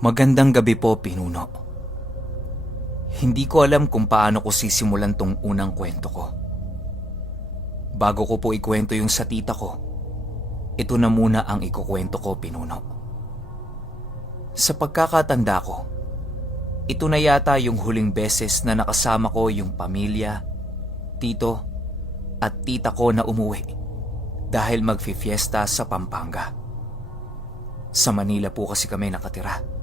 Magandang gabi po, Pinuno. Hindi ko alam kung paano ko sisimulan tong unang kwento ko. Bago ko po ikwento yung sa tita ko, ito na muna ang ikukwento ko, Pinuno. Sa pagkakatanda ko, ito na yata yung huling beses na nakasama ko yung pamilya, tito, at tita ko na umuwi dahil magfi-fiesta sa Pampanga. Sa Manila po kasi kami nakatira.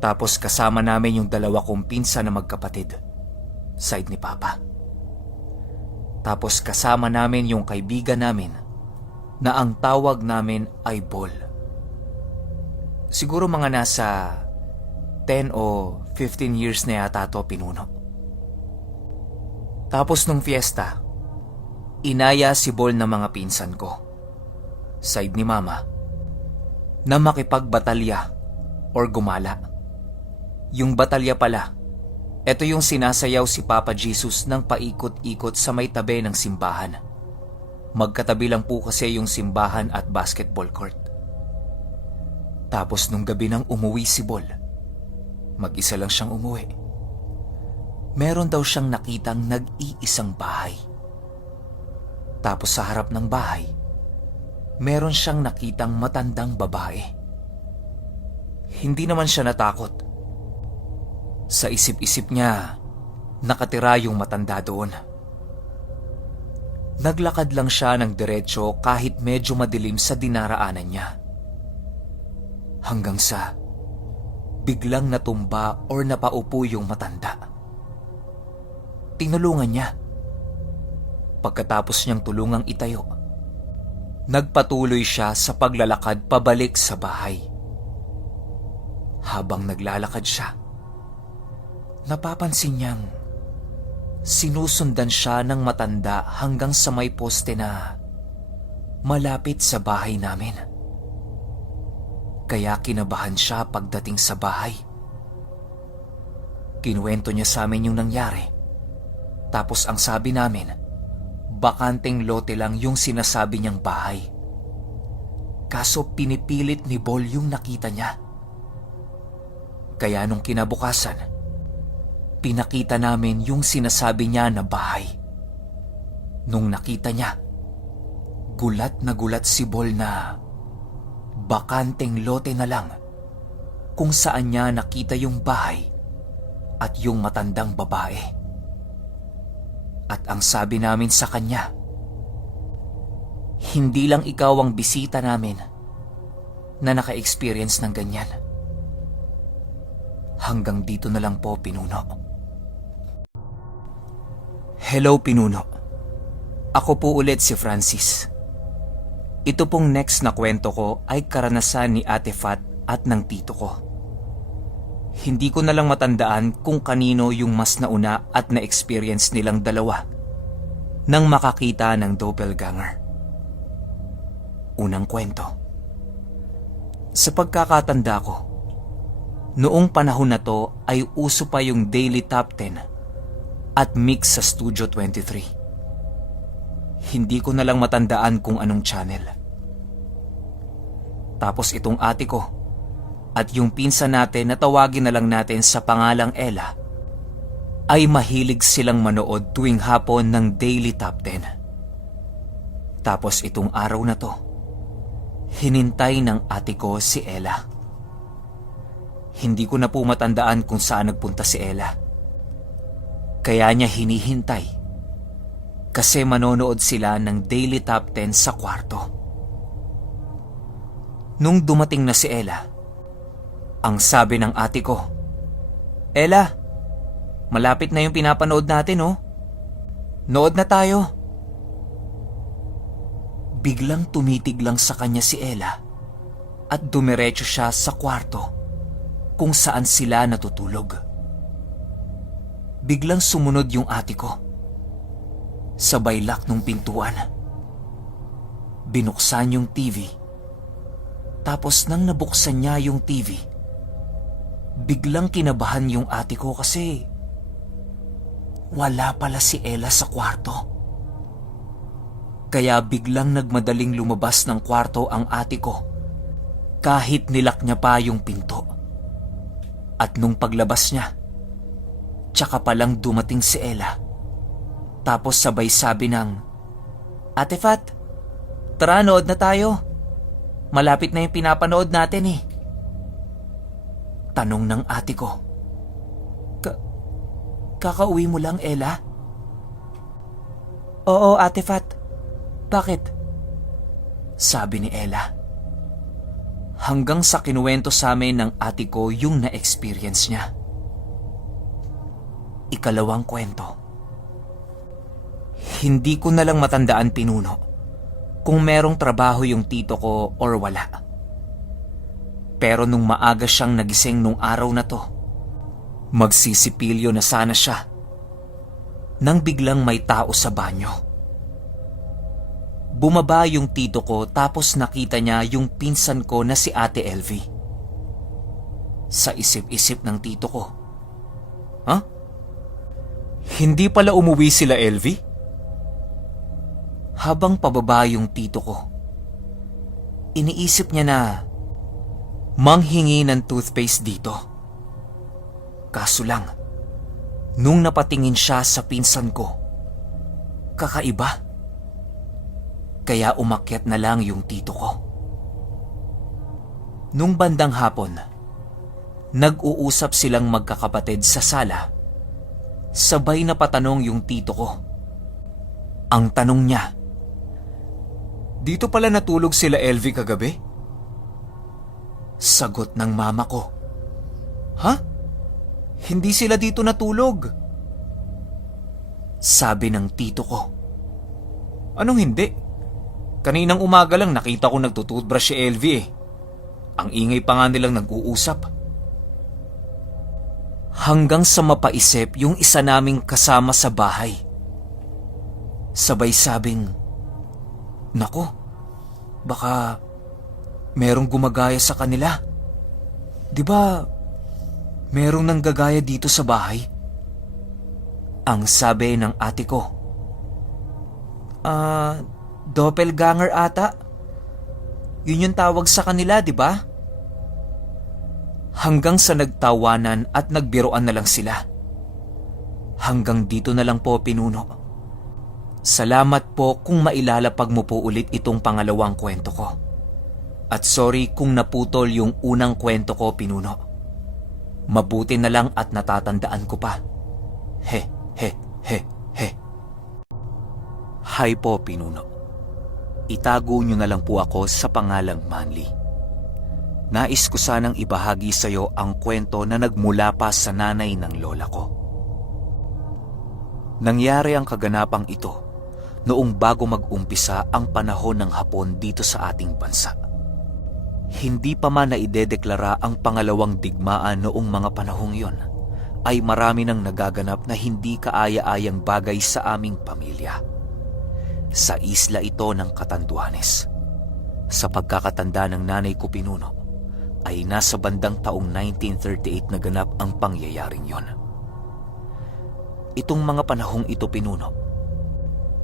Tapos kasama namin yung dalawa kong pinsan na magkapatid, side ni Papa. Tapos kasama namin yung kaibigan namin na ang tawag namin ay Bol. Siguro mga nasa 10 o 15 years na yata to, Pinuno. Tapos nung fiesta, inaya si Bol ng mga pinsan ko, side ni Mama, na makipagbatalya or gumala. Yung batalya pala, ito yung sinasayaw si Papa Jesus ng paikot-ikot sa may tabi ng simbahan. Magkatabi lang po kasi yung simbahan at basketball court. Tapos nung gabi nang umuwi si Bol, mag-isa lang siyang umuwi. Meron daw siyang nakitang nag-iisang bahay. Tapos sa harap ng bahay, meron siyang nakitang matandang babae. Hindi naman siya natakot. Sa isip-isip niya, nakatira yung matanda doon. Naglakad lang siya ng diretsyo kahit medyo madilim sa dinaraanan niya. Hanggang sa biglang natumba or napaupo yung matanda. Tinulungan niya. Pagkatapos niyang tulungang itayo, nagpatuloy siya sa paglalakad pabalik sa bahay. Habang naglalakad siya, napapansin niyang sinusundan siya ng matanda hanggang sa may poste na malapit sa bahay namin. Kaya kinabahan siya pagdating sa bahay. Kinuwento niya sa amin yung nangyari. Tapos ang sabi namin, bakanteng lote lang yung sinasabi niyang bahay. Kaso pinipilit ni Bol yung nakita niya. Kaya nung kinabukasan, pinakita namin yung sinasabi niya na bahay. Nung nakita niya, gulat na gulat si Bol na bakanteng lote na lang kung saan niya nakita yung bahay at yung matandang babae. At ang sabi namin sa kanya, hindi lang ikaw ang bisita namin na naka-experience ng ganyan. Hanggang dito na lang po, Pinuno. Hello, Pinuno. Ako po ulit si Francis. Ito pong next na kwento ko ay karanasan ni Ate Fat at ng tito ko. Hindi ko na lang matandaan kung kanino yung mas nauna at na-experience nilang dalawa nang makakita ng doppelganger. Unang kwento. Sa pagkakatanda ko, noong panahon na to ay uso pa yung Daily Top 10 at mix sa Studio 23. Hindi ko na lang matandaan kung anong channel. Tapos itong ate ko at yung pinsan natin na tawagin na lang natin sa pangalang Ella ay mahilig silang manood tuwing hapon ng Daily Top 10. Tapos itong araw na to, hinintay ng ate ko si Ella. Hindi ko na po matandaan kung saan nagpunta si Ella. Kaya niya hinihintay kasi manonood sila ng Daily Top 10 sa kwarto. Nung dumating na si Ella, ang sabi ng ate ko, Ella, malapit na yung pinapanood natin, oh. Nood na tayo. Biglang tumitig lang sa kanya si Ella at dumiretso siya sa kwarto kung saan sila natutulog. Biglang sumunod yung ate ko. Sa baylak ng pintuan. Binuksan yung TV. Tapos nang nabuksan niya yung TV, biglang kinabahan yung ate ko kasi wala pala si Ella sa kwarto. Kaya biglang nagmadaling lumabas ng kwarto ang ate ko Kahit nilak niya pa yung pinto. At nung paglabas niya, tsaka palang dumating si Ella. Tapos sabay sabi ng, "Ate Fat, tara nood na tayo. Malapit na yung pinapanood natin eh." Tanong ng ate ko, "Kakauwi mo lang, Ella?" "Oo, Ate Fat. Bakit?" sabi ni Ella. Hanggang sa kinuwento sa amin ng ate ko yung na-experience niya. Ikalawang kwento. Hindi ko na lang matandaan, Pinuno, kung merong trabaho yung tito ko or wala. Pero nung maaga siyang nagising nung araw na to, magsisipilyo na sana siya, nang biglang may tao sa banyo. Bumaba yung tito ko tapos nakita niya yung pinsan ko na si Ate Elvie. Sa isip-isip ng tito ko, "Ha? Hindi pala umuwi sila Elvie?" Habang pababa yung tito ko, iniisip niya na manghingi ng toothpaste dito. Kaso lang, nung napatingin siya sa pinsan ko, kakaiba. Kaya umakyat na lang yung tito ko. Nung bandang hapon, nag-uusap silang magkakapatid sa sala. Sabay na patanong yung tito ko. Ang tanong niya, "Dito pala natulog sila Elvie kagabi?" Sagot ng mama ko, "Ha? Hindi sila dito natulog." Sabi ng tito ko, "Anong hindi? Kaninang umaga lang nakita ko nagtututbrush si Elvie eh. Ang ingay pa nga nilang nag-uusap." Hanggang sa mapaisip yung isa naming kasama sa bahay. Sabay sabing, "Nako, baka merong gumagaya sa kanila. Di ba merong nanggagaya dito sa bahay?" Ang sabi ng ate ko, "Doppelganger ata. Yun yung tawag sa kanila, di ba?" Hanggang sa nagtawanan at nagbiroan na lang sila. Hanggang dito na lang po, Pinuno. Salamat po kung mailalapag mo po ulit itong pangalawang kwento ko. At sorry kung naputol yung unang kwento ko, Pinuno. Mabuti na lang at natatandaan ko pa. He, he, he, he. Hi po, Pinuno. Itago niyo na lang po ako sa pangalang Manly. Nais ko sanang ibahagi sa iyo ang kwento na nagmula pa sa nanay ng lola ko. Nangyari ang kaganapang ito noong bago mag-umpisa ang panahon ng Hapon dito sa ating bansa. Hindi pa man naidedeklara ang pangalawang digmaan noong mga panahong yon, ay marami nang nagaganap na hindi kaaya-ayang bagay sa aming pamilya. Sa isla ito ng Catanduanes. Sa pagkakatanda ng nanay ko, Pinuno, ay nasa bandang taong 1938 naganap ang pangyayaring yon. Itong mga panahong ito, Pinuno,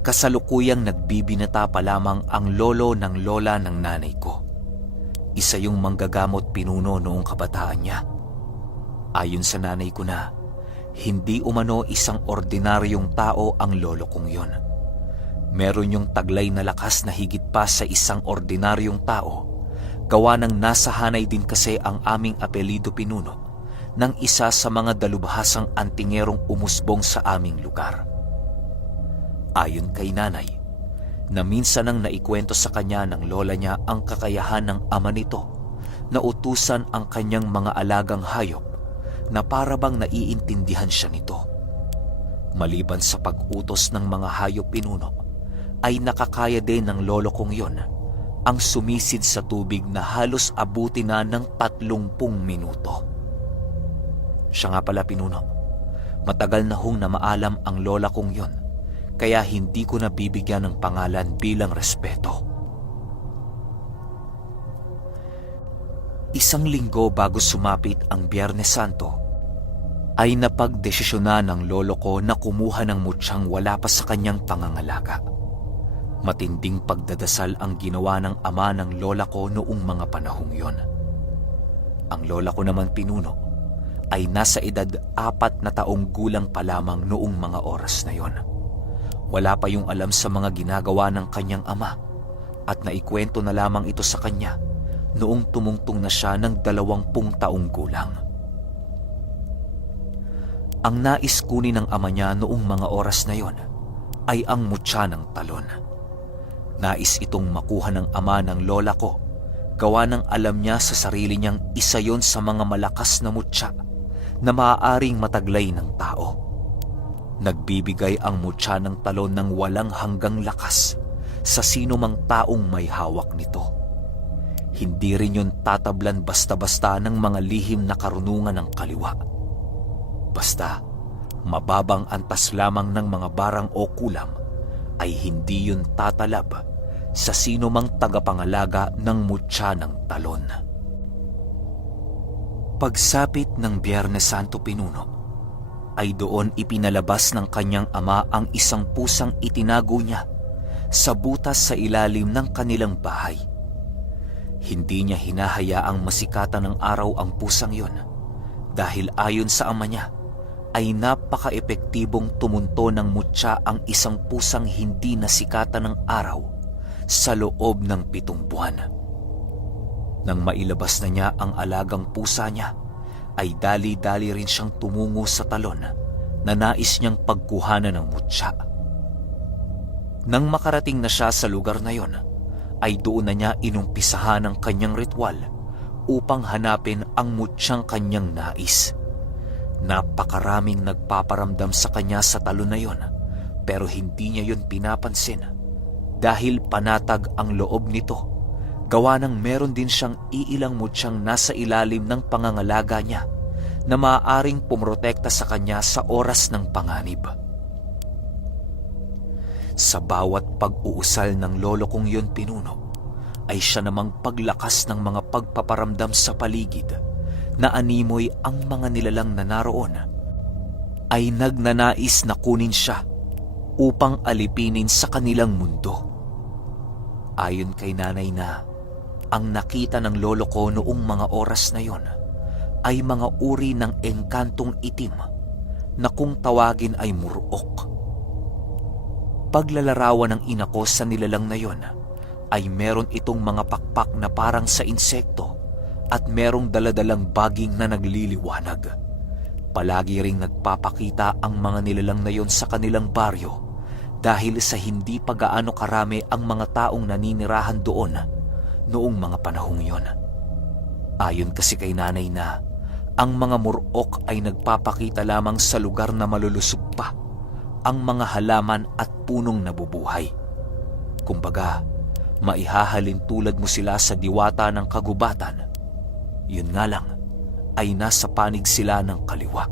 kasalukuyang nagbibinata pa lamang ang lolo ng lola ng nanay ko. Isa yung manggagamot, Pinuno, noong kabataan niya. Ayon sa nanay ko na, hindi umano isang ordinaryong tao ang lolo kong yon. Meron yung taglay na lakas na higit pa sa isang ordinaryong tao, gawa ng nasahanay din kasi ang aming apelido, Pinuno, ng isa sa mga dalubhasang antingerong umusbong sa aming lugar. Ayon kay nanay, na minsan nang naikwento sa kanya ng lola niya ang kakayahan ng ama nito na utusan ang kanyang mga alagang hayop na parabang naiintindihan siya nito. Maliban sa pag-utos ng mga hayop, Pinuno, ay nakakaya din ng lolo kong yon ang sumisid sa tubig na halos abuti na ng 30 minuto. Siya nga pala, Pinuno, matagal na hong namaalam ang lola kong yon, kaya hindi ko na bibigyan ng pangalan bilang respeto. Isang linggo bago sumapit ang Biyernes Santo, ay napagdesisyonan ng lolo ko na kumuha ng mutsyang wala pa sa kanyang pangangalaga. Matinding pagdadasal ang ginawa ng ama ng lola ko noong mga panahong yon. Ang lola ko naman pinuno ay nasa edad 4 na taong gulang pa lamang noong mga oras na yon. Wala pa yung alam sa mga ginagawa ng kanyang ama at naikwento na lamang ito sa kanya noong tumungtong na siya ng 20 taong gulang. Ang nais kunin ng ama niya noong mga oras na yon ay ang mutya ng talon. Nais itong makuha ng ama ng lola ko, gawa ng alam niya sa sarili niyang isa yon sa mga malakas na mutya na maaaring mataglay ng tao. Nagbibigay ang mutya ng talon ng walang hanggang lakas sa sino mang taong may hawak nito. Hindi rin yun tatablan basta-basta ng mga lihim na karunungan ng kaliwa. Basta mababang antas lamang ng mga barang o kulam ay hindi yun tatalab sa sino mang tagapangalaga ng mutya ng talon. Pagsapit ng Biyernes Santo Pinuno, ay doon ipinalabas ng kanyang ama ang isang pusang itinago niya sa butas sa ilalim ng kanilang bahay. Hindi niya hinahayaang masikatan ng araw ang pusang yon dahil ayon sa ama niya ay napaka-epektibong tumunto ng mutya ang isang pusang hindi nasikatan ng araw sa loob ng 7 buwan. Nang mailabas na niya ang alagang pusa niya, ay dali-dali rin siyang tumungo sa talon na nais niyang pagkuhanan ng mutya. Nang makarating na siya sa lugar na yon, ay doon na niya inumpisahan ang kanyang ritual upang hanapin ang mutyang kanyang nais. Napakaraming nagpaparamdam sa kanya sa talon na yon, pero hindi niya yon pinapansin dahil panatag ang loob nito. Gawa ng meron din siyang iilang mutyang nasa ilalim ng pangangalaga niya na maaaring pumrotekta sa kanya sa oras ng panganib. Sa bawat pag-uusal ng lolo kong yon pinuno, ay siya namang paglakas ng mga pagpaparamdam sa paligid na animoy ang mga nilalang na naroon ay nagnanais na kunin siya upang alipinin sa kanilang mundo. Ayon kay nanay na, ang nakita ng lolo ko noong mga oras na yon ay mga uri ng engkantong itim na kung tawagin ay murok. Paglalarawan ng ina ko sa nilalang na yon ay meron itong mga pakpak na parang sa insekto at merong daladalang baging na nagliliwanag. Palagi ring nagpapakita ang mga nilalang na yon sa kanilang baryo dahil sa hindi pa gaano karami ang mga taong naninirahan doon noong mga panahong yon. Ayon kasi kay nanay na, ang mga murok ay nagpapakita lamang sa lugar na malulusog pa ang mga halaman at punong nabubuhay. Kumbaga, maihahalin tulad mo sila sa diwata ng kagubatan. Yun nga lang, ay nasa panig sila ng kaliwa.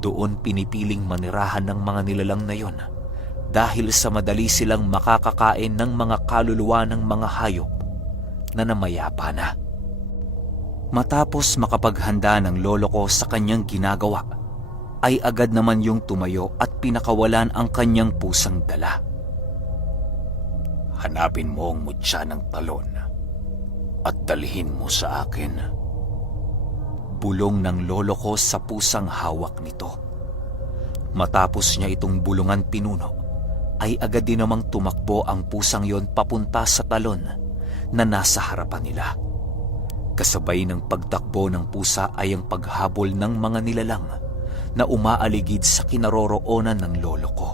Doon pinipiling manirahan ng mga nilalang na yon dahil sa madali silang makakakain ng mga kaluluwa ng mga hayop na namayapa na. Matapos makapaghanda ng lolo ko sa kanyang ginagawa, ay agad naman yung tumayo at pinakawalan ang kanyang pusang dala. Hanapin mo ang mutya ng talon at dalhin mo sa akin. Bulong ng lolo ko sa pusang hawak nito. Matapos niya itong bulungan pinuno, ay agad din namang tumakbo ang pusang yon papunta sa talon na nasa harapan nila. Kasabay ng pagtakbo ng pusa ay ang paghabol ng mga nilalang na umaaligid sa kinaroroonan ng lolo ko.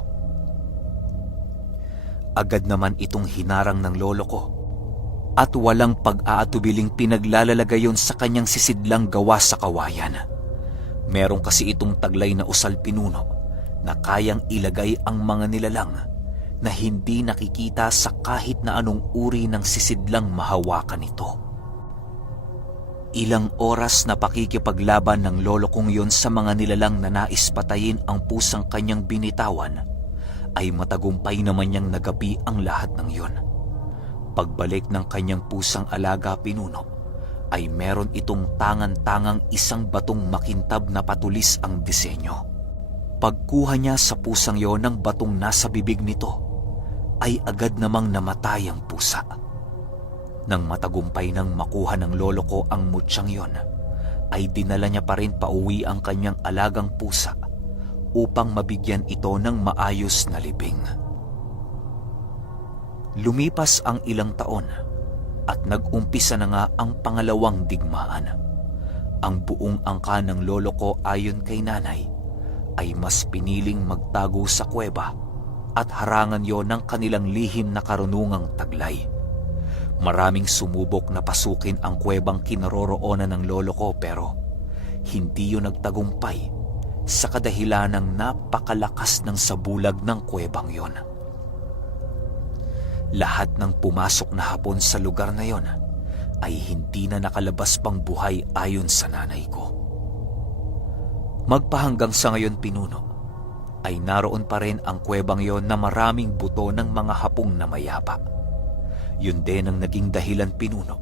Agad naman itong hinarang ng lolo ko at walang pag-aatubiling pinaglalalagay yon sa kanyang sisidlang gawa sa kawayan. Meron kasi itong taglay na usal pinuno na kayang ilagay ang mga nilalang na hindi nakikita sa kahit na anong uri ng sisidlang mahawakan nito. Ilang oras na pakikipaglaban ng lolo kong yon sa mga nilalang na nais patayin ang pusang kanyang binitawan, ay matagumpay naman niyang nagapi ang lahat ng yon. Pagbalik ng kanyang pusang alaga pinuno, ay meron itong tangan-tangang isang batong makintab na patulis ang disenyo. Pagkuha niya sa pusang yon ng batong nasa bibig nito, ay agad namang namatay ang pusa. Nang matagumpay nang makuha ng lolo ko ang mutsyang yon, ay dinala niya pa rin pauwi ang kanyang alagang pusa upang mabigyan ito ng maayos na libing. Lumipas ang ilang taon at nag-umpisa na nga ang pangalawang digmaan. Ang buong angka ng lolo ko ayon kay nanay ay mas piniling magtago sa kuweba at harangan yon ng kanilang lihim na karunungang taglay. Maraming sumubok na pasukin ang kuwebang kinaroroonan ng lolo ko pero hindi yun nagtagumpay sa kadahilan ng napakalakas ng sabulag ng kuwebang yon. Lahat ng pumasok na hapon sa lugar na yon ay hindi na nakalabas pang buhay ayon sa nanay ko. Magpahanggang sa ngayon, Pinuno, ay naroon pa rin ang kuwebang yon na maraming buto ng mga hapong na mayapa. Yun din ang naging dahilan, Pinuno,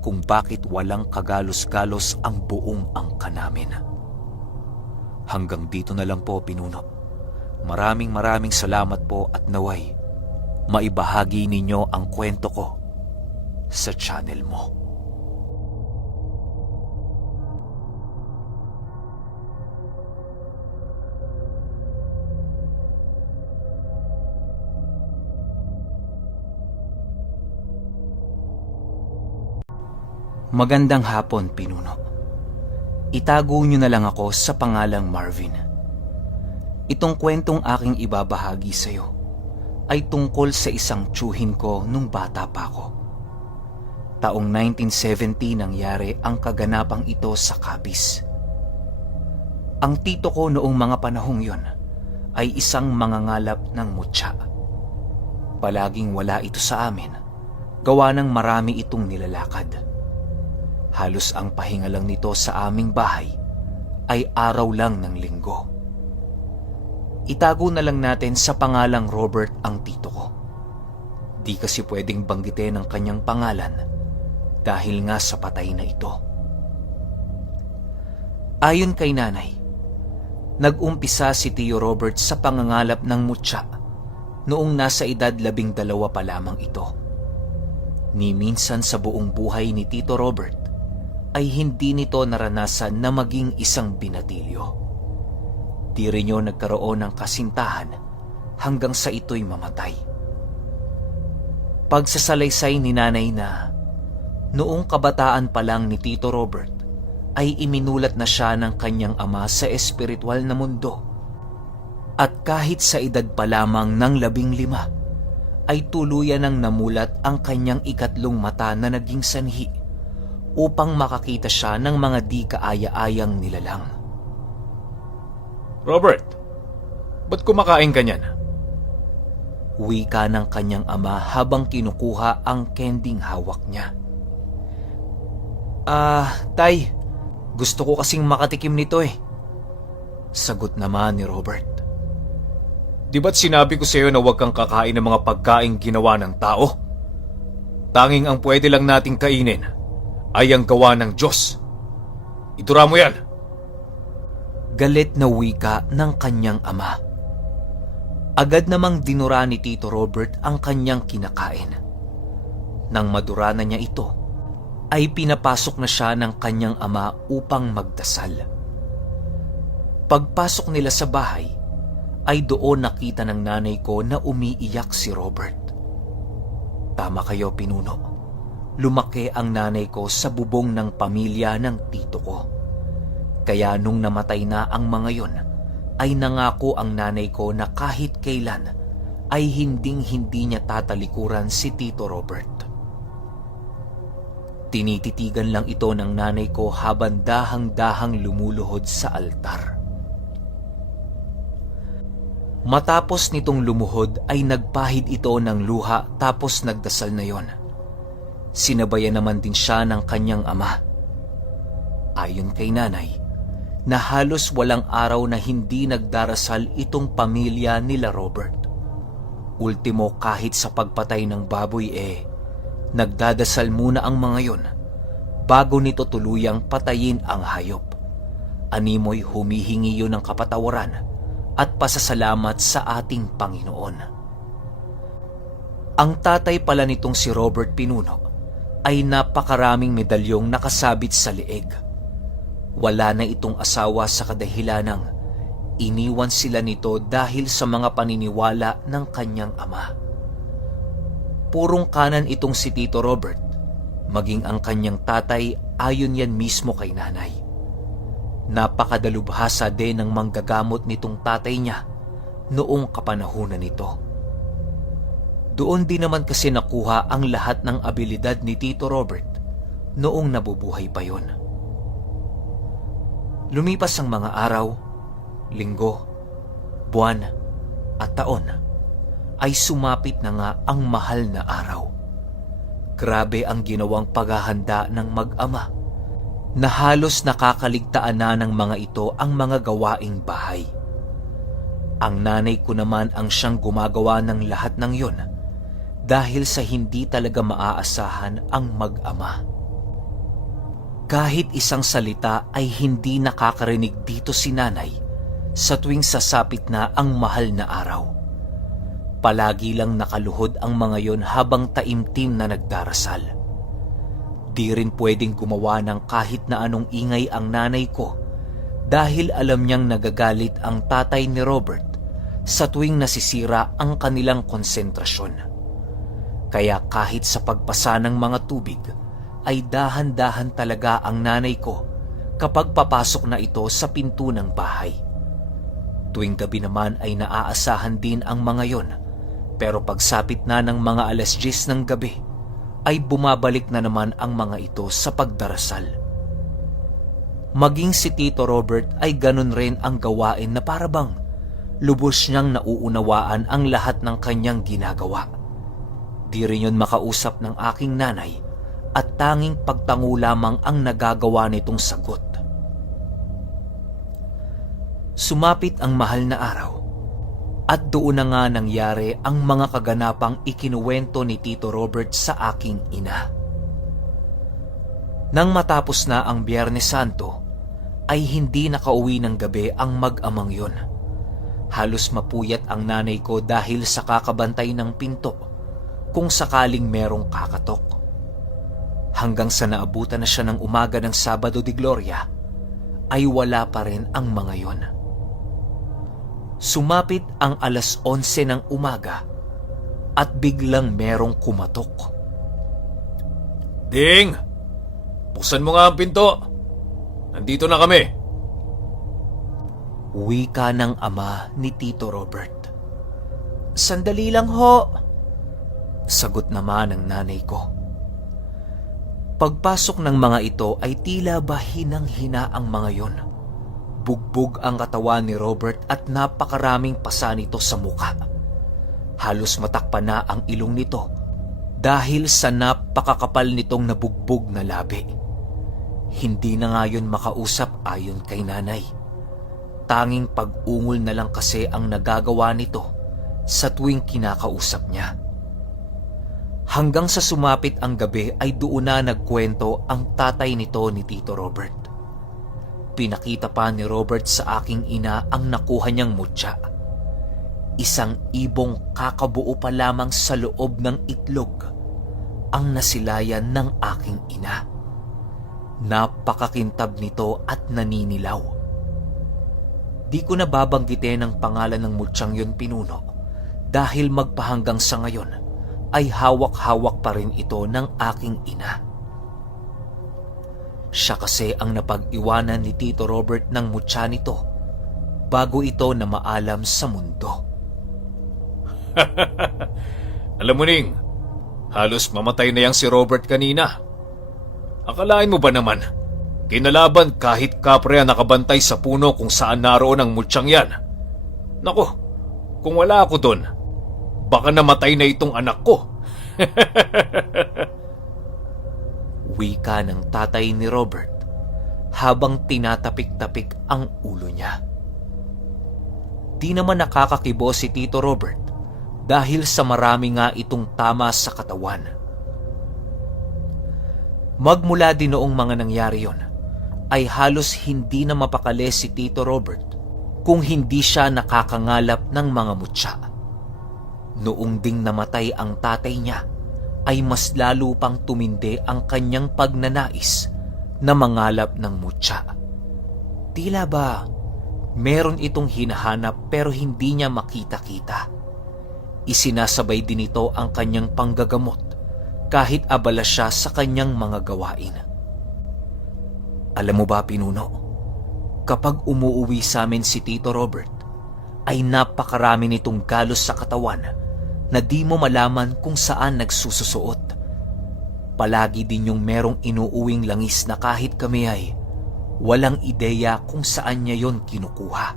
kung bakit walang kagalos-galos ang buong angka namin. Hanggang dito na lang po, Pinuno. Maraming salamat po at naway maibahagi ninyo ang kwento ko sa channel mo. Magandang hapon, Pinuno. Itago niyo na lang ako sa pangalang Marvin. Itong kwentong aking ibabahagi sa iyo ay tungkol sa isang tiyuhin ko nung bata pa ako. Taong 1970 nangyari ang kaganapang ito sa Capiz. Ang tito ko noong mga panahong yon ay isang mangangalap ng mutya. Palaging wala ito sa amin, gawa ng marami itong nilalakad. Halos ang pahinga lang nito sa aming bahay ay araw lang ng linggo. Itago na lang natin sa pangalang Robert ang tito ko. Di kasi pwedeng banggitin ang kanyang pangalan dahil nga sa patay na ito. Ayon kay nanay, nag-umpisa si Tio Robert sa pangangalap ng mutya noong nasa edad 12 pa lamang ito. Ni minsan sa buong buhay ni Tito Robert ay hindi nito naranasan na maging isang binatilyo. Di rin yun nagkaroon ng kasintahan hanggang sa ito'y mamatay. Pagsasalaysay ni nanay na noong kabataan pa lang ni Tito Robert ay iminulat na siya ng kanyang ama sa espiritual na mundo. At kahit sa edad pa lamang ng 15 ay tuluyan ng namulat ang kanyang ikatlong mata na naging sanhi upang makakita siya ng mga di kaaya-ayang nilalang. Robert, ba't kumakain ka niyan? Wika ng kanyang ama habang kinukuha ang kending hawak niya. Tay, gusto ko kasing makatikim nito eh. Sagot naman ni Robert. Di ba't sinabi ko sa'yo na huwag kang kakain ng mga pagkaing ginawa ng tao? Tanging ang pwede lang nating kainin ay ang gawa ng Diyos. Itura mo yan! Galit na wika ng kanyang ama. Agad namang dinura ni Tito Robert ang kanyang kinakain. Nang madura na niya ito, ay pinapasok na siya ng kanyang ama upang magdasal. Pagpasok nila sa bahay, ay doon nakita ng nanay ko na umiiyak si Robert. Tama kayo, Pinuno. Lumaki ang nanay ko sa bubong ng pamilya ng tito ko. Kaya nung namatay na ang mga yon, ay nangako ang nanay ko na kahit kailan ay hinding-hindi niya tatalikuran si Tito Robert. Tinititigan lang ito ng nanay ko habang dahang-dahang lumuluhod sa altar. Matapos nitong lumuhod ay nagpahid ito ng luha tapos nagdasal na yon. Sinabayan naman din siya ng kanyang ama. Ayon kay nanay, na halos walang araw na hindi nagdarasal itong pamilya nila Robert. Ultimo kahit sa pagpatay ng baboy nagdadasal muna ang mga yon bago nito tuluyang patayin ang hayop. Animoy humihingi yun ng kapatawaran at pasasalamat sa ating Panginoon. 'Di ba't sinabi ko sa'yo na huwag kang kakain ng mga pagkaing ginawa ng tao? Tanging ang pwede lang nating kainin ay ang gawa ng Diyos. Itura mo yan! Galit na wika ng kanyang ama. Agad namang dinura ni Tito Robert ang kanyang ikatlong mata na naging sanhi upang makakita siya ng mga di kaaya-ayang nilalang. Ang tatay pala nitong si Robert Pinuno ay napakaraming medalyong nakasabit sa leeg. Wala na itong asawa sa kadahilanang iniwan sila nito dahil sa mga paniniwala ng kanyang ama. Purong kanan itong si Tito Robert, maging ang kanyang tatay ayon yan mismo kay nanay. Napakadalubhasa din ng manggagamot nitong tatay niya noong kapanahunan nito. Doon din naman kasi nakuha ang lahat ng abilidad ni Tito Robert noong nabubuhay pa yon. Lumipas ang mga araw, linggo, buwan at taon, ay sumapit na nga ang mahal na araw. Grabe ang ginawang paghahanda ng mag-ama na halos nakakaligtaan na ng mga ito ang mga gawaing bahay. Ang nanay ko naman ang siyang gumagawa ng lahat ng yon dahil sa hindi talaga maaasahan ang mag-ama. Kahit isang salita ay hindi nakakarinig dito si nanay sa tuwing sasapit na ang mahal na araw. Palagi lang nakaluhod ang mga yon habang taimtim na nagdarasal. Di rin pwedeng gumawa ng kahit na anong ingay ang nanay ko dahil alam niyang nagagalit ang tatay ni Robert sa tuwing nasisira ang kanilang konsentrasyon. Kaya kahit sa pagpasa ng mga tubig ay dahan-dahan talaga ang nanay ko kapag papasok na ito sa pinto ng bahay. Tuwing gabi naman ay naaasahan din ang mga yon, pero pagsapit na ng mga 10:00 ng gabi ay bumabalik na naman ang mga ito sa pagdarasal. Maging si Tito Robert ay ganun rin ang gawain na parabang lubos niyang nauunawaan ang lahat ng kanyang ginagawa. Di rin yun makausap ng aking nanay at tanging pagtango lamang ang nagagawa nitong sagot. Sumapit ang mahal na araw at doon na nga nangyari ang mga kaganapang ikinuwento ni Tito Robert sa aking ina. Nang matapos na ang Biyernes Santo, ay hindi nakauwi ng gabi ang mag-amang yon. Halos mapuyat ang nanay ko dahil sa kakabantay ng pinto kung sakaling merong kakatok. Hanggang sa naabutan na siya ng umaga ng Sabado de Gloria, ay wala pa rin ang mga yon. Sumapit ang 11:00 ng umaga at biglang merong kumatok. Ding! Buksan mo nga ang pinto. Nandito na kami. Wika ng ama ni Tito Robert. Sandali lang ho, sagot naman ng nanay ko. Pagpasok ng mga ito ay tila ba hinang-hina ang mga yon. Bugbog ang katawan ni Robert at napakaraming pasa nito sa muka. Halos matakpan na ang ilong nito dahil sa napakakapal nitong nabugbog na labi. Hindi na nga yun makausap ayon kay nanay. Tanging pag-ungol na lang kasi ang nagagawa nito sa tuwing kinakausap niya. Hanggang sa sumapit ang gabi ay doon na nagkwento ang tatay nito ni Tito Robert. Pinakita pa ni Robert sa aking ina ang nakuha niyang mutya. Isang ibong kakabuo pa lamang sa loob ng itlog ang nasilayan ng aking ina. Napakakintab nito at naninilaw. Di ko na babanggitin ang pangalan ng mutyang yun, Pinuno, dahil magpahanggang sa ngayon ay hawak-hawak pa rin ito ng aking ina. Siya kasi ang napag-iwanan ni Tito Robert ng mutya nito bago ito na maalam sa mundo. Alam mo, Ning, halos mamatay na yang si Robert kanina. Akalain mo ba naman, kinalaban kahit kapre ang nakabantay sa puno kung saan naroon ang mutsyang yan? Nako, kung wala ako doon, baka namatay na itong anak ko. Wika ng tatay ni Robert habang tinatapik-tapik ang ulo niya. Di naman nakakakibo si Tito Robert dahil sa marami nga itong tama sa katawan. Magmula din noong mga nangyari yon, ay halos hindi na mapakali si Tito Robert kung hindi siya nakakangalap ng mga mutya. Noong ding namatay ang tatay niya, ay mas lalo pang tumindi ang kanyang pagnanais na mangalap ng mutya. Tila ba meron itong hinahanap pero hindi niya makita-kita. Isinasabay din ito ang kanyang panggagamot kahit abala siya sa kanyang mga gawain. Alam mo ba, Pinuno, kapag umuuwi sa amin si Tito Robert, ay napakarami nitong galos sa katawan na di mo malaman kung saan nagsususuot. Palagi din yung merong inuuwing langis na kahit kami ay walang ideya kung saan niya yon kinukuha.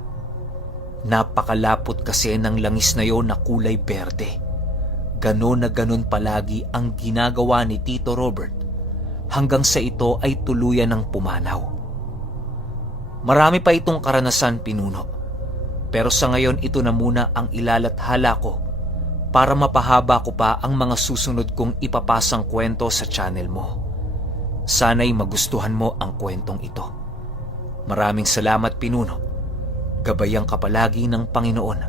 Napakalapot kasi ng langis na yon na kulay berde. Ganon na ganon palagi ang ginagawa ni Tito Robert hanggang sa ito ay tuluyan ng pumanaw. Marami pa itong karanasan, Pinuno, pero sa ngayon ito na muna ang ilalathala ko para mapahaba ko pa ang mga susunod kong ipapasang kwento sa channel mo. Sana'y magustuhan mo ang kwentong ito. Maraming salamat, Pinuno. Gabayan ka palagi ng Panginoon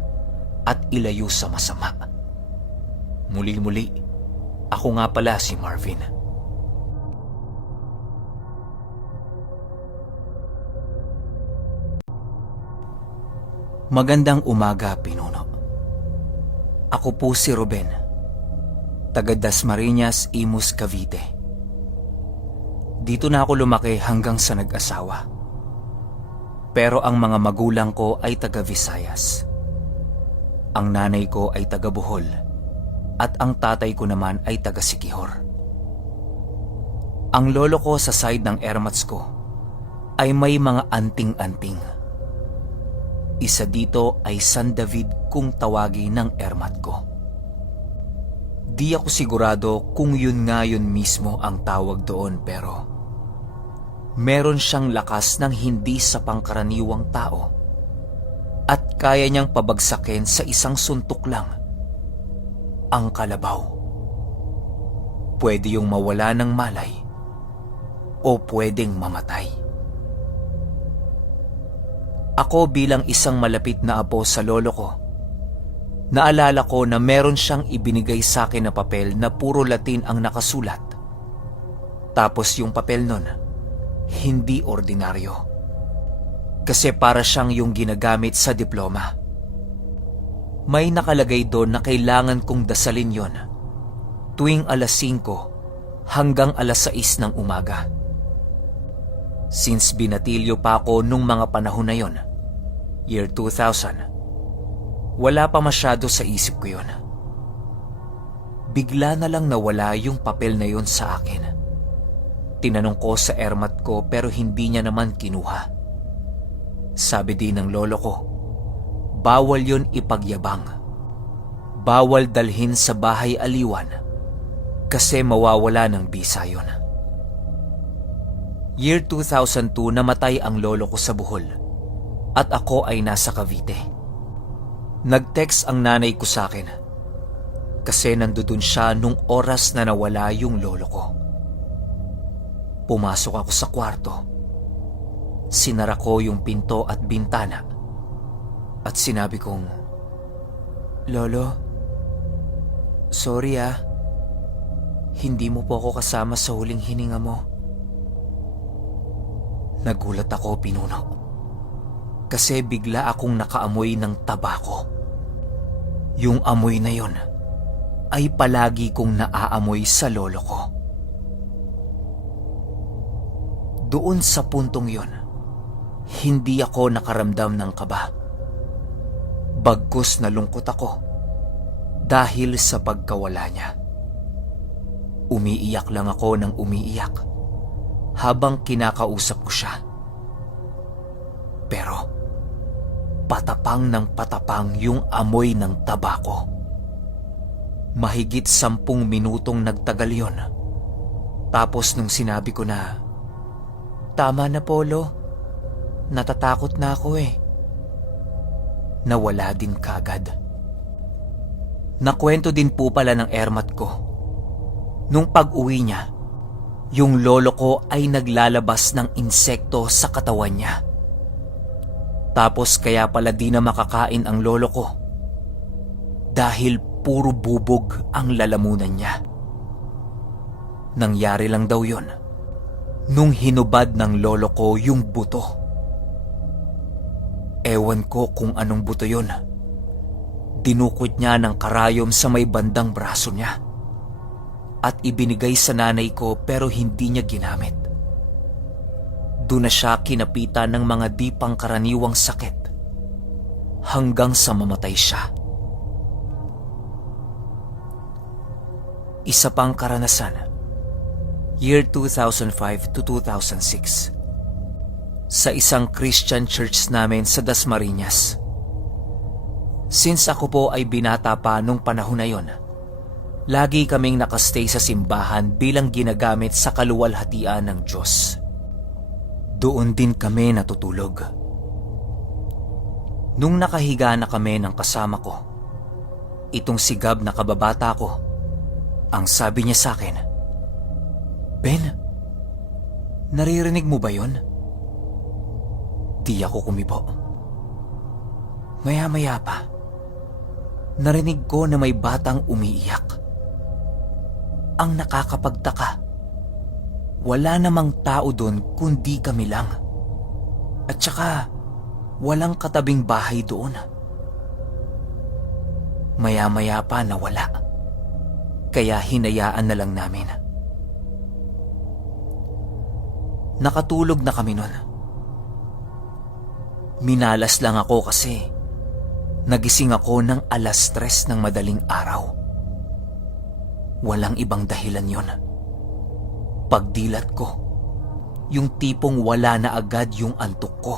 at ilayo sa masama. Muli-muli, ako nga pala si Marvin. Magandang umaga, Pinuno. Ako po si Ruben, taga Dasmariñas, Imus, Cavite. Dito na ako lumaki hanggang sa nag-asawa. Pero ang mga magulang ko ay taga Visayas. Ang nanay ko ay taga Bohol at ang tatay ko naman ay taga Siquijor. Ang lolo ko sa side ng Ermats ko ay may mga anting-anting. Isa dito ay San David kung tawagin ng Ermat ko. Di ako sigurado kung yun nga yun mismo ang tawag doon, pero meron siyang lakas ng hindi sa pangkaraniwang tao at kaya niyang pabagsakin sa isang suntok lang ang kalabaw. Pwede yung mawala ng malay o pwedeng mamatay. Ako bilang isang malapit na apo sa lolo ko, naalala ko na meron siyang ibinigay sa akin na papel na puro Latin ang nakasulat. Tapos yung papel nun, hindi ordinaryo. Kasi para siyang yung ginagamit sa diploma. May nakalagay doon na kailangan kong dasalin yon tuwing alas 5 hanggang alas 6 ng umaga. Since binatilyo pa ako nung mga panahon na yon, year 2000, wala pa masyado sa isip ko yon. Bigla na lang nawala yung papel na yon sa akin. Tinanong ko sa ermat ko pero hindi niya naman kinuha. Sabi din ng lolo ko, bawal yon ipagyabang. Bawal dalhin sa bahay aliwan kasi mawawala ng bisa yon. Year 2002 namatay ang lolo ko sa Bohol at ako ay nasa Cavite. Nag-text ang nanay ko sa akin kasi nandoon siya nung oras na nawala yung lolo ko. Pumasok ako sa kwarto. Sinara ko yung pinto at bintana at sinabi kong, "Lolo, sorry hindi mo po ako kasama sa huling hininga mo." Nagulat ako, Pinuno, kasi bigla akong nakaamoy ng tabako. Yung amoy na yon ay palagi kong naaamoy sa lolo ko. Doon sa puntong yon, hindi ako nakaramdam ng kaba. Bagkus nalungkot ako dahil sa pagkawala niya. Umiiyak lang ako ng umiiyak habang kinakausap ko siya. Pero patapang ng patapang yung amoy ng tabako. Mahigit 10 minutong nagtagal yon. Tapos nung sinabi ko na, "Tama na, Polo. Natatakot na ako nawala din kagad. Nakwento din po pala ng ermat ko. Nung pag-uwi niya, yung lolo ko ay naglalabas ng insekto sa katawan niya. Tapos kaya pala di na makakain ang lolo ko dahil puro bubog ang lalamunan niya. Nangyari lang daw yon nung hinubad ng lolo ko yung buto. Ewan ko kung anong buto yon. Dinukot niya ng karayom sa may bandang braso niya at ibinigay sa nanay ko pero hindi niya ginamit. Doon na siya kinapitan ng mga di pangkaraniwang sakit hanggang sa mamatay siya. Isa pang karanasan, year 2005 to 2006. Sa isang Christian church namin sa Dasmariñas. Since ako po ay binata pa nung panahon na yon, lagi kaming nakastay sa simbahan bilang ginagamit sa kaluwalhatian ng Diyos. Doon din kami natutulog. Nung nakahiga na kami ng kasama ko, itong sigab na kababata ko, ang sabi niya sa akin, "Ben, naririnig mo ba yon?" Di ako kumibo. Maya-maya pa, narinig ko na may batang umiiyak. Ang nakakapagtaka, wala namang tao doon kundi kami lang. At saka, walang katabing bahay doon. Maya-maya pa nawala, kaya hinayaan na lang namin. Nakatulog na kami noon. Minalas lang ako kasi nagising ako ng 3:00 ng madaling araw. Walang ibang dahilan yon. Pagdilat ko, yung tipong wala na agad yung antok ko.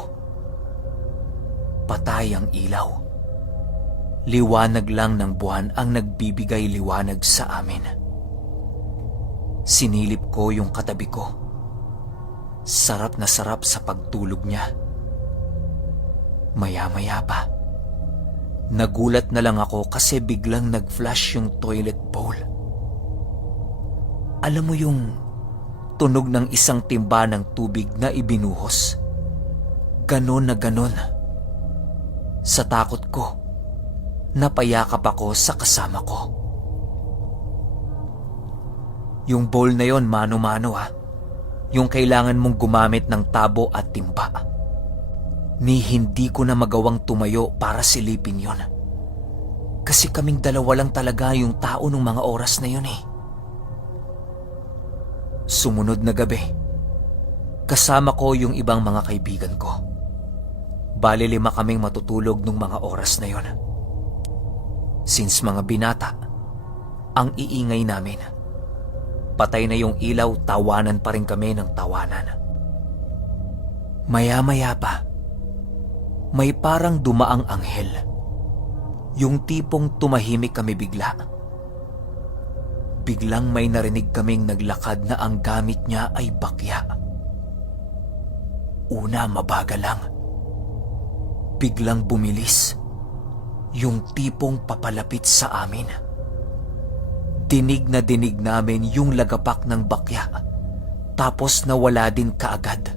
Patay ang ilaw. Liwanag lang ng buwan ang nagbibigay liwanag sa amin. Sinilip ko yung katabi ko. Sarap na sarap sa pagtulog niya. Maya-maya pa, nagulat na lang ako kasi biglang nag-flash yung toilet bowl. Alam mo yung tunog ng isang timba ng tubig na ibinuhos? Ganon na ganon. Sa takot ko, napayakap ako sa kasama ko. Yung bowl na yon mano-mano ha. Yung kailangan mong gumamit ng tabo at timba. Ni hindi ko na magawang tumayo para silipin yon. Kasi kaming dalawa lang talaga yung tao nung mga oras na yun eh. Sumunod na gabi, kasama ko yung ibang mga kaibigan ko. Bali 5 kaming matutulog nung mga oras na yon. Since mga binata, ang iingay namin. Patay na yung ilaw, tawanan pa rin kami ng tawanan. Maya-maya pa, may parang dumaang anghel. Yung tipong tumahimik kami bigla. Biglang may narinig kaming naglakad na ang gamit niya ay bakya. Una, mabagal lang. Biglang bumilis. Yung tipong papalapit sa amin. Dinig na dinig namin yung lagapak ng bakya. Tapos nawala din kaagad.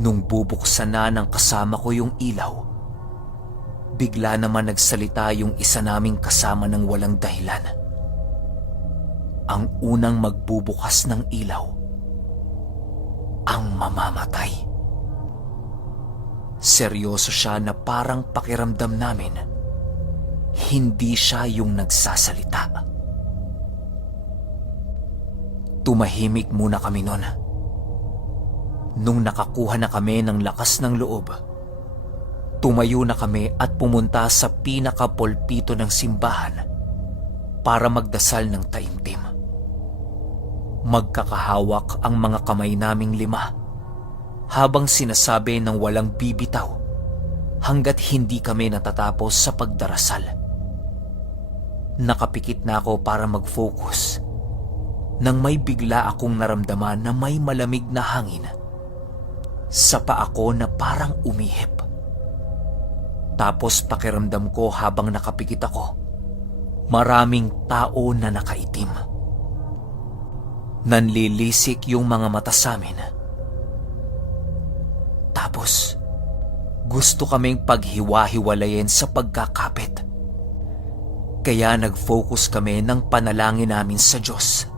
Nung bubuksan na ng kasama ko yung ilaw, bigla naman nagsalita yung isa naming kasama ng walang dahilan. Ang unang magbubukas ng ilaw, ang mamamatay. Seryoso siya na parang pakiramdam namin, hindi siya yung nagsasalita. Tumahimik muna kami nun. Nung nakakuha na kami ng lakas ng loob, tumayo na kami at pumunta sa pinakapulpito ng simbahan para magdasal ng taimtim. Magkakahawak ang mga kamay naming 5 habang sinasabi ng walang bibitaw hanggat hindi kami natatapos sa pagdarasal. Nakapikit na ako para mag-focus nang may bigla akong naramdaman na may malamig na hangin sa paa ko na parang umihip. Tapos pakiramdam ko habang nakapikit ako, maraming tao na nakaitim. Nanlilisik yung mga mata sa amin. Tapos, gusto kaming paghiwa-hiwalayin sa pagkakapit. Kaya nag-focus kami ng panalangin namin sa Diyos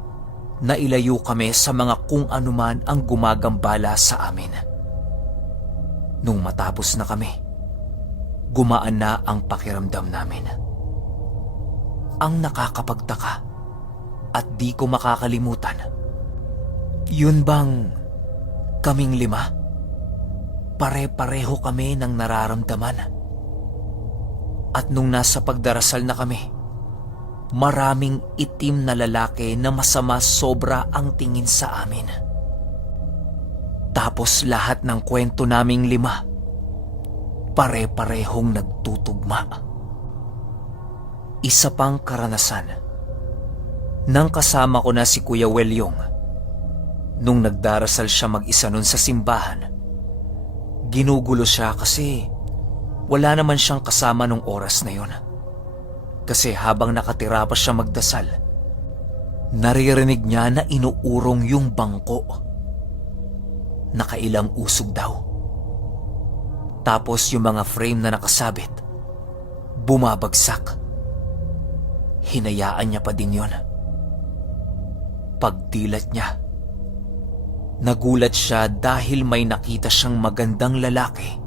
na ilayo kami sa mga kung anuman ang gumagambala sa amin. Nung matapos na kami, gumaan na ang pakiramdam namin. Ang nakakapagtaka at di ko makakalimutan, yun bang kaming 5, pare-pareho kami ng nararamdaman. At nung nasa pagdarasal na kami, maraming itim na lalaki na masama sobra ang tingin sa amin. Tapos lahat ng kwento naming 5, pare-parehong nagtutugma. Isa pang karanasan, nang kasama ko na si Kuya Welyong, nung nagdarasal siya mag-isa nun sa simbahan, ginugulo siya kasi wala naman siyang kasama nung oras na yun. Kasi habang nakatira pa siya magdasal, naririnig niya na inuurong yung bangko. Nakailang usog daw. Tapos yung mga frame na nakasabit, bumabagsak. Hinayaan niya pa din yun. Pagdilat niya, nagulat siya dahil may nakita siyang magandang lalaki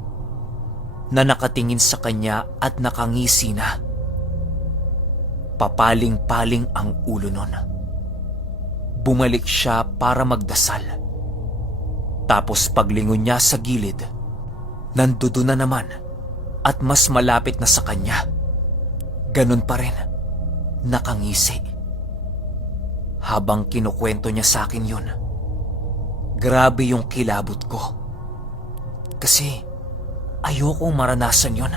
na nakatingin sa kanya at nakangisi na. Papaling-paling ang ulo nun. Bumalik siya para magdasal. Tapos paglingon niya sa gilid, nandoon na naman at mas malapit na sa kanya. Ganun pa rin, nakangisi. Habang kinukwento niya sa akin yun, grabe yung kilabot ko. Kasi ayokong maranasan yun.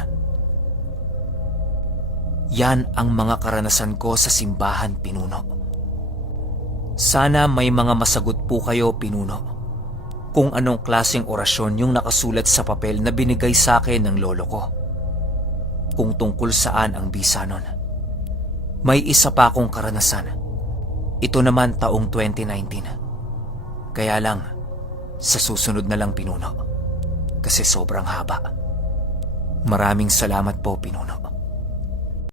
Yan ang mga karanasan ko sa simbahan, Pinuno. Sana may mga masagot po kayo, Pinuno, kung anong klaseng orasyon yung nakasulat sa papel na binigay sa akin ng lolo ko. Kung tungkol saan ang bisa nun. May isa pa akong karanasan. Ito naman taong 2019. Kaya lang, sa susunod na lang, Pinuno. Kasi sobrang haba. Maraming salamat po, Pinuno.